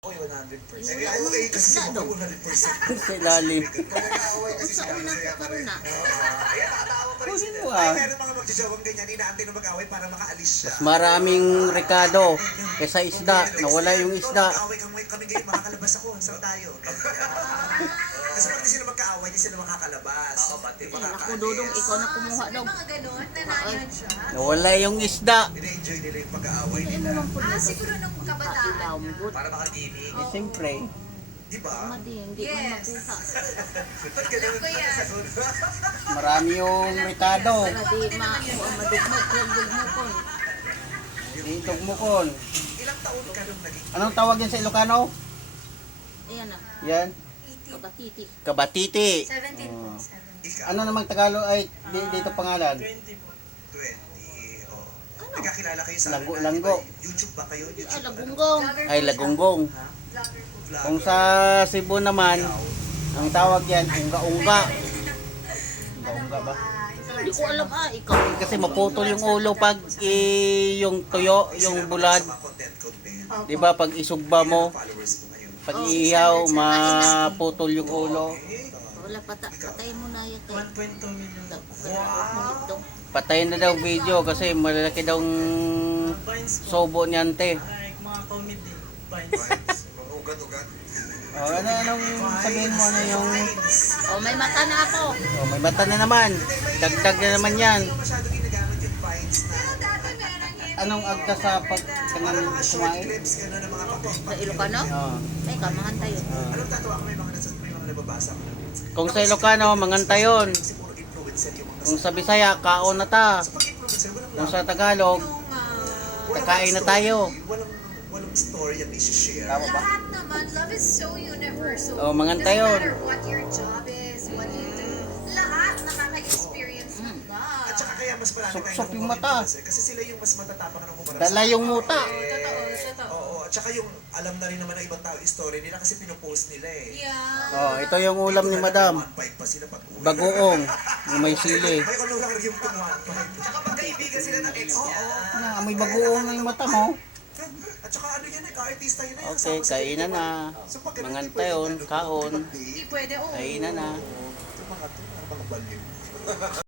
Ako yung 100%. Wala Ako namang kasi isda daw. 100%. Sa ilalim. Nag-aaway kasi Sa sila. una ka pa rin na. Ayan, nakatawa pa rin Kunin sila. mo, Ay, ah. meron mga magsisawang ganyan, inaantay na mag-away para makaalis siya. Mas maraming rekado kaysa isda. Nawala yung isda. Mag-away kami ngayon, makakalabas ako. Saan tayo? Kasi pag di sila magkaaway, di sila makakalabas. Oo, pati Ako dudong, ikaw na kumuha daw. Mga ganon, nanayad siya. Nawala yung isda. Ina-enjoy nila yung pag-aaway Hindi nila. mo man po Ah, siguro nung kabataan. Ilaw mo good. Para makatinig. Eh, siyempre. Di ba? Madi, hindi man Yes. makuha. Ba't ganun Alam ko yan. sa sunod? Marami yung rekado. Para di madugmok, yung dugmokon. Itog mo kon. Ilang taon ka nung naging Anong tawag yan sa Ilocano? Ayan na, Yan. kabatiti. Kabatiti. 17 po, Oh. 17. ikaw? Ano namang Tagalog ay dito pangalan? 20. Oh. Nagkakilala kayo sa Langgo. YouTube ba kayo? Ay, YouTube ba? lagunggong. Vlogger Ay po lagunggong. siya. Vlogger po. Vlog. Kung sa Cebu naman, ang tawag yan unga-unga. Unga-unga ba? Hindi ko alam ikaw. Kasi maputol yung ulo pag yung tuyo, yung bulad. Sa mga content. 'Di ba pag isugba mo, Followers mo ngayon. pag iihaw, maputol yung ulo. Wala patay mo na yan. 1.2 million. Wow. Patayin na daw video kasi malalaki daw Vines po. sobo niyan te. Like mga comedy. Vines. Vibes. Mga ugat-ugat. Oh, anong sabihin mo na yung Oh, may mata na ako. may mata na naman. Dagdag na naman yan. Hindi masyadong ginagamit yung Vines na Pero dati meron yun. Anong agda sa pag kanang mga short kumain? clips gano'n ng mga papel. Sa Ilocano? Oh. Ay, kamahan tayo. Anong tatawa ko may mga nababasa ko. Kung sa Ilocano, manganta yon. Kasi puro influencer yung mga Kung sa Bisaya, kaon na ta. Sa pag-influencer, walang Kung sa Tagalog, walang kakain na story. tayo. Walang story ang isi-share. Tama ba? Lahat naman, love is so universal. Oh, manganta Doesn't yun. matter what your job is, what you do. Lahat nakaka-experience ng At love. saka kaya mas marami Suksok tayong yung mga mata. influencer. Kasi sila yung mas matatapang ng kumpara Dala yung muta. Totoo. Oo, at saka yung alam na rin naman ng ibang tao yung story nila kasi pinopost nila eh. Yeah. Oh, ito yung ulam ni Madam. 1.5 pa sila pag uwi. Bagoong, yung may sili. May honorarium pang 1.5. Tsaka magkaibigan sila ng ex niya. Ano, amoy bagoong na yung mata mo. At saka ano yan eh, ka-artista yun eh. Okay, kasama sa kainan na. So, pag ganun, Manganta di pwede yun, ganun. kaon. Di Hindi pwede, oo. Kainan na. Ito mga baliw.